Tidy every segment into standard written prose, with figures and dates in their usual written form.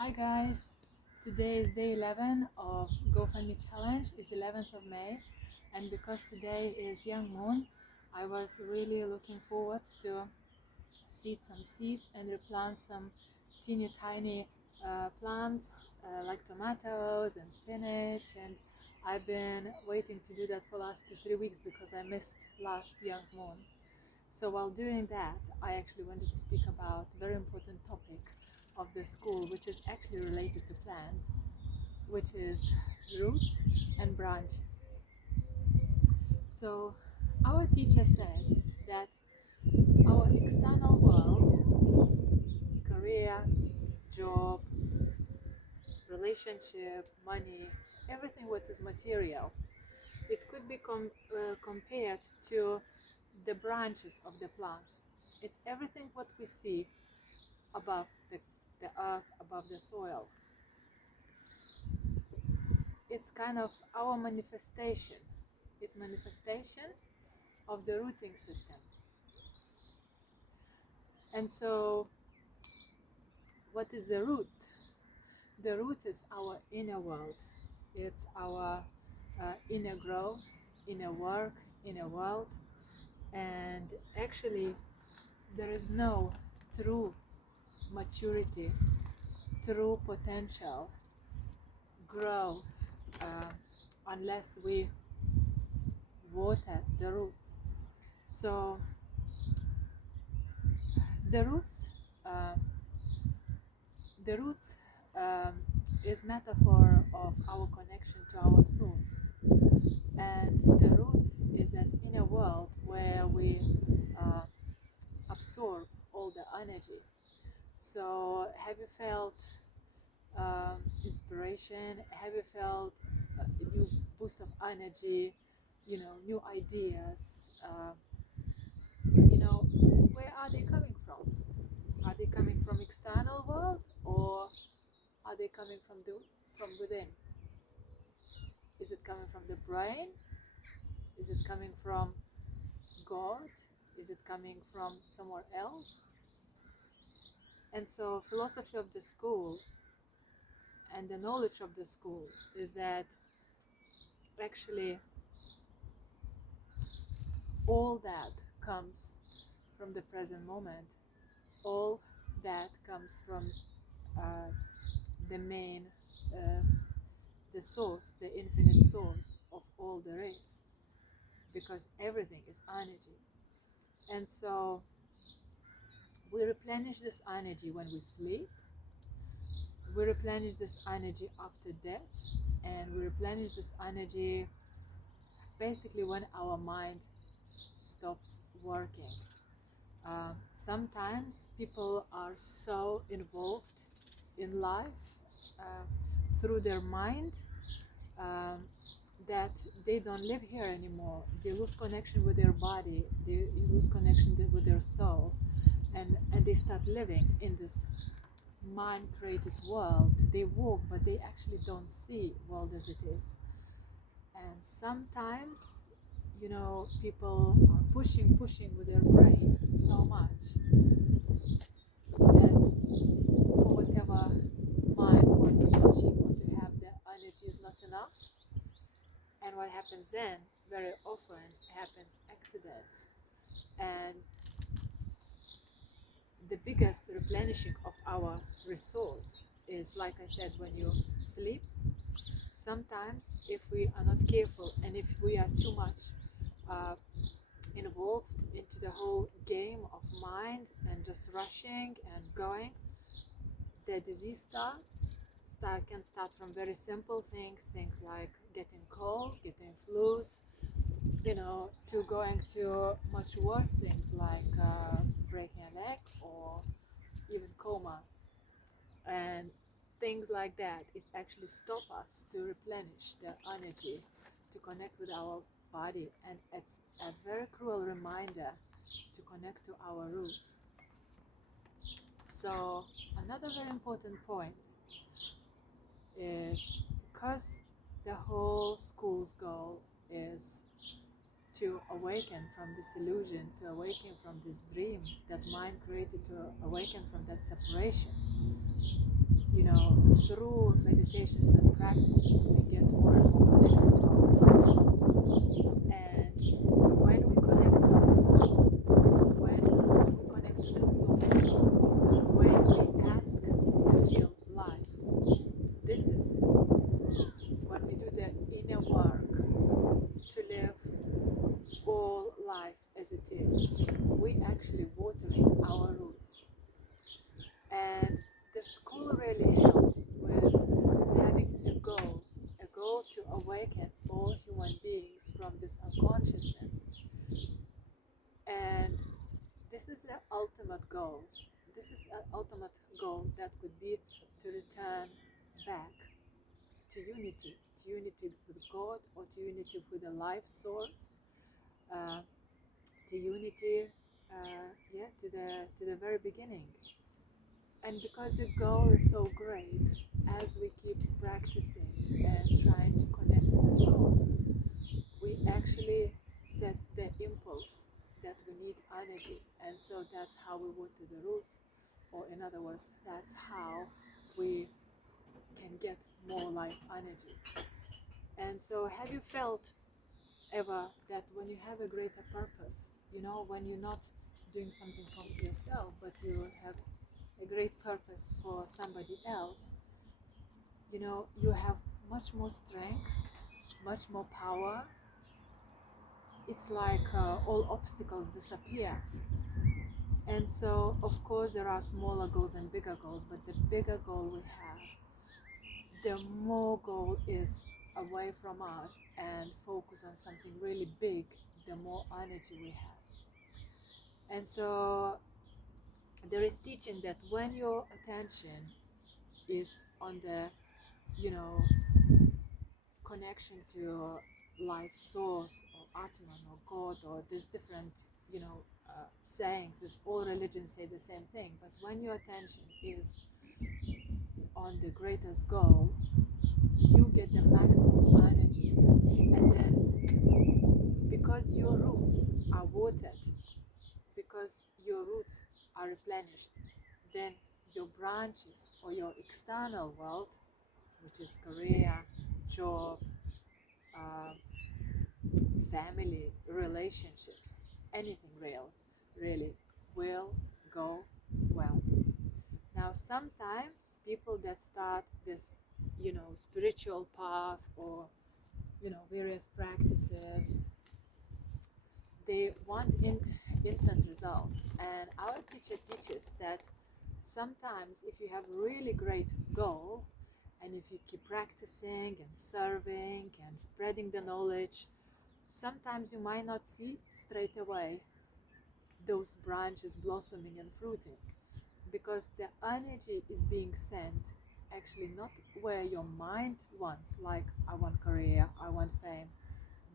Hi guys, today is day 11 of GoFundMe challenge. It's 11th of May, and because today is young moon, I was really looking forward to seed some seeds and replant some teeny tiny plants like tomatoes and spinach, and I've been waiting to do that for last 2-3 weeks because I missed last young moon. So while doing that, I actually wanted to speak about a very important topic of the school, which is actually related to plant, which is roots and branches. So our teacher says that our external world, career, job, relationship, money, everything what is material, it could be compared to the branches of the plant. It's everything what we see above the earth, above the soil. It's kind of our manifestation. It's manifestation of the rooting system. And so what is the roots? The root is our inner world. It's our inner growth, inner work, inner world. And actually, there is no true maturity, true potential, growth, unless we water the roots. So the roots, is metaphor of our connection to our source, and the roots is that inner world where we absorb all the energy. So have you felt inspiration? Have you felt a new boost of energy? New ideas. Where are they coming from? Are they coming from external world, or are they coming from within? Is it coming from the brain? Is it coming from God? Is it coming from somewhere else? And so philosophy of the school and the knowledge of the school is that actually all that comes from the present moment. All that comes from the main, the source, the infinite source of all there is, because everything is energy. And so we replenish this energy when we sleep, we replenish this energy after death, and we replenish this energy basically when our mind stops working. Sometimes people are so involved in life through their mind that they don't live here anymore. They lose connection with their body, they lose connection with their soul, and they start living in this mind-created world. They walk, but they actually don't see world as it is. And sometimes, people are pushing with their brain so much that for whatever mind wants to achieve or to have, the energy is not enough. And what happens then, very often, happens accidents. And the biggest replenishing of our resource is, like I said, when you sleep. Sometimes, if we are not careful and if we are too much involved into the whole game of mind and just rushing and going, the disease can start from very simple things like getting cold, getting flus, to going to much worse things like breaking a leg or even coma. And things like that, it actually stops us to replenish the energy, to connect with our body, and it's a very cruel reminder to connect to our roots. So another very important point is, because the whole school's goal is to awaken from this illusion, to awaken from this dream that mind created, to awaken from that separation. through meditations and practices, we get more and more connected to ourselves. And when we connect to ourselves, when we connect to the source, when we ask to feel life, this is when we do the inner work to live all life as it is. We actually watering our roots. And the school really helps with having a goal to awaken all human beings from this unconsciousness. And this is the ultimate goal. This is an ultimate goal that could be to return back to unity with God, or to unity with the life source, to unity, to the very beginning. And because the goal is so great, as we keep practicing and trying to connect with the source, we actually set the impulse that we need energy. And so that's how we water the roots, or in other words, that's how we can get more life energy. And so have you felt ever that when you have a greater purpose, when you're not doing something for yourself, but you have a great purpose for somebody else, you have much more strength, much more power. It's like all obstacles disappear. And so, of course, there are smaller goals and bigger goals, but the bigger goal we have, the more goal is away from us and focus on something really big, the more energy we have. And so there is teaching that when your attention is on the connection to life source, or Atman, or God, or there's different sayings. There's all religions say the same thing, but when your attention is on the greatest goal, you get the maximum energy. And then, because your roots are watered, because your roots are replenished, then your branches, or your external world, which is career, job, family, relationships, anything really will go well. Now, sometimes people that start this, spiritual path, or, various practices, they want instant results. And our teacher teaches that sometimes if you have a really great goal, and if you keep practicing and serving and spreading the knowledge, sometimes you might not see straight away those branches blossoming and fruiting, because the energy is being sent actually not where your mind wants, like I want career, I want fame,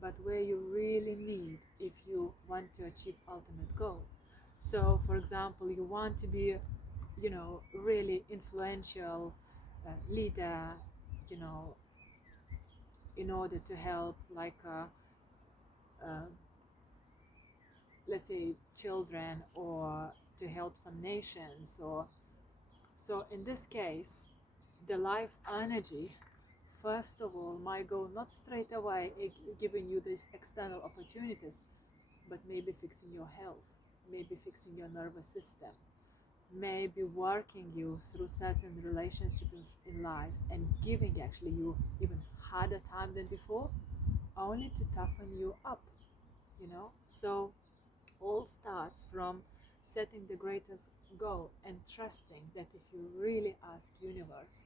but where you really need if you want to achieve ultimate goal. So, for example, you want to be, really influential leader, in order to help, like, let's say, children, or to help some nations, or so. In this case, the life energy, first of all, might go not straight away giving you these external opportunities, but maybe fixing your health, maybe fixing your nervous system, maybe working you through certain relationships in lives, and giving actually you even harder time than before, only to toughen you up. So all starts from setting the greatest goal and trusting that if you really ask universe,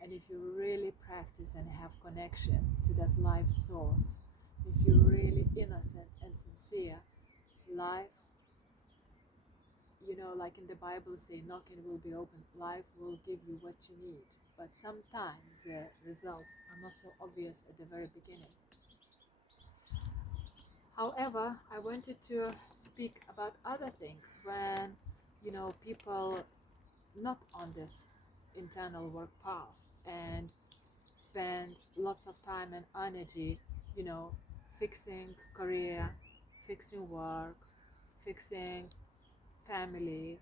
and if you really practice and have connection to that life source, if you're really innocent and sincere, life, like in the Bible say, knocking will be open, life will give you what you need. But sometimes the results are not so obvious at the very beginning. However, I wanted to speak about other things when, people not on this internal work path, and spend lots of time and energy, fixing career, fixing work, fixing family,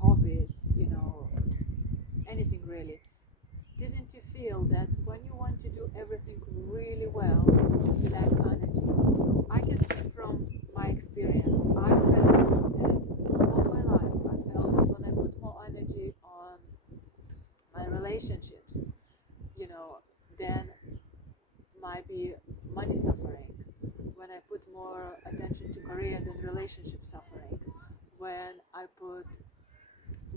hobbies, anything really. feel that when you want to do everything really well, you lack energy. I can speak from my experience. I felt that all my life, I felt that when I put more energy on my relationships, then might be money suffering. When I put more attention to career, then relationship suffering. When I put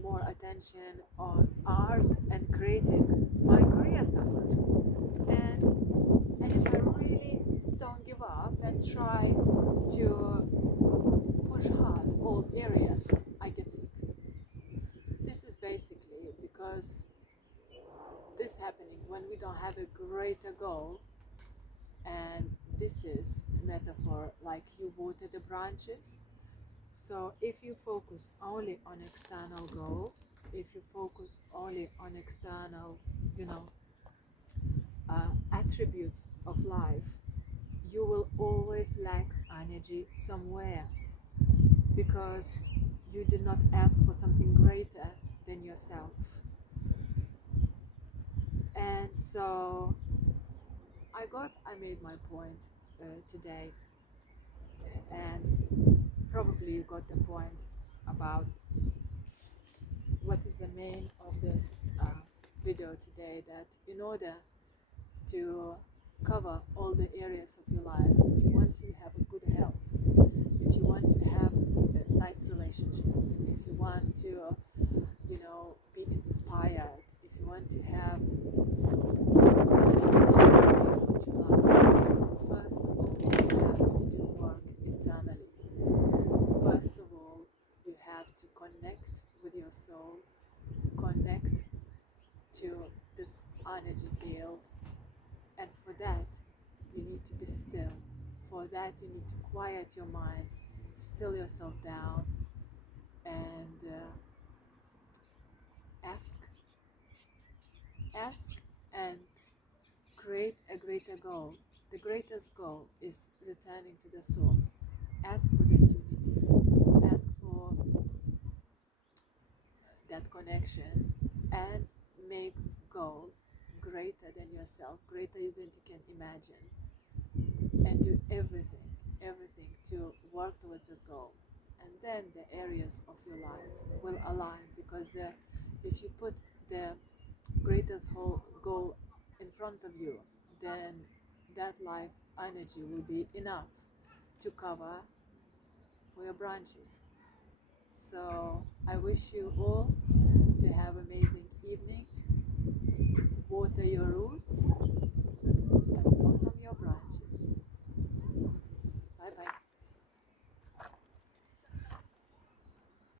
more attention on art and creating, my career suffers. And if I really don't give up and try to push hard all areas, I get sick. This is basically because this happening when we don't have a greater goal, and this is a metaphor like you water the branches. So if you focus only on external goals, if you focus only on external, attributes of life, you will always lack energy somewhere because you did not ask for something greater than yourself. And so I made my point today, and probably you got the point about what is the main of this video today, that in order to cover all the areas of your life, if you want to have a good health, if you want to have a nice relationship, if you want to, be inspired, if you want to have first of all, you have to do work internally. First of all, you have to connect with your soul, connect to this energy field, and for that, you need to be still. For that, you need to quiet your mind, still yourself down, and ask and create a greater goal. The greatest goal is returning to the source. Ask for that unity, ask for that connection, and make goal greater than yourself, greater than you can imagine, and do everything to work towards that goal. And then the areas of your life will align, because if you put the greatest whole goal in front of you, then that life energy will be enough to cover for your branches. So I wish you all to have amazing evening. Water your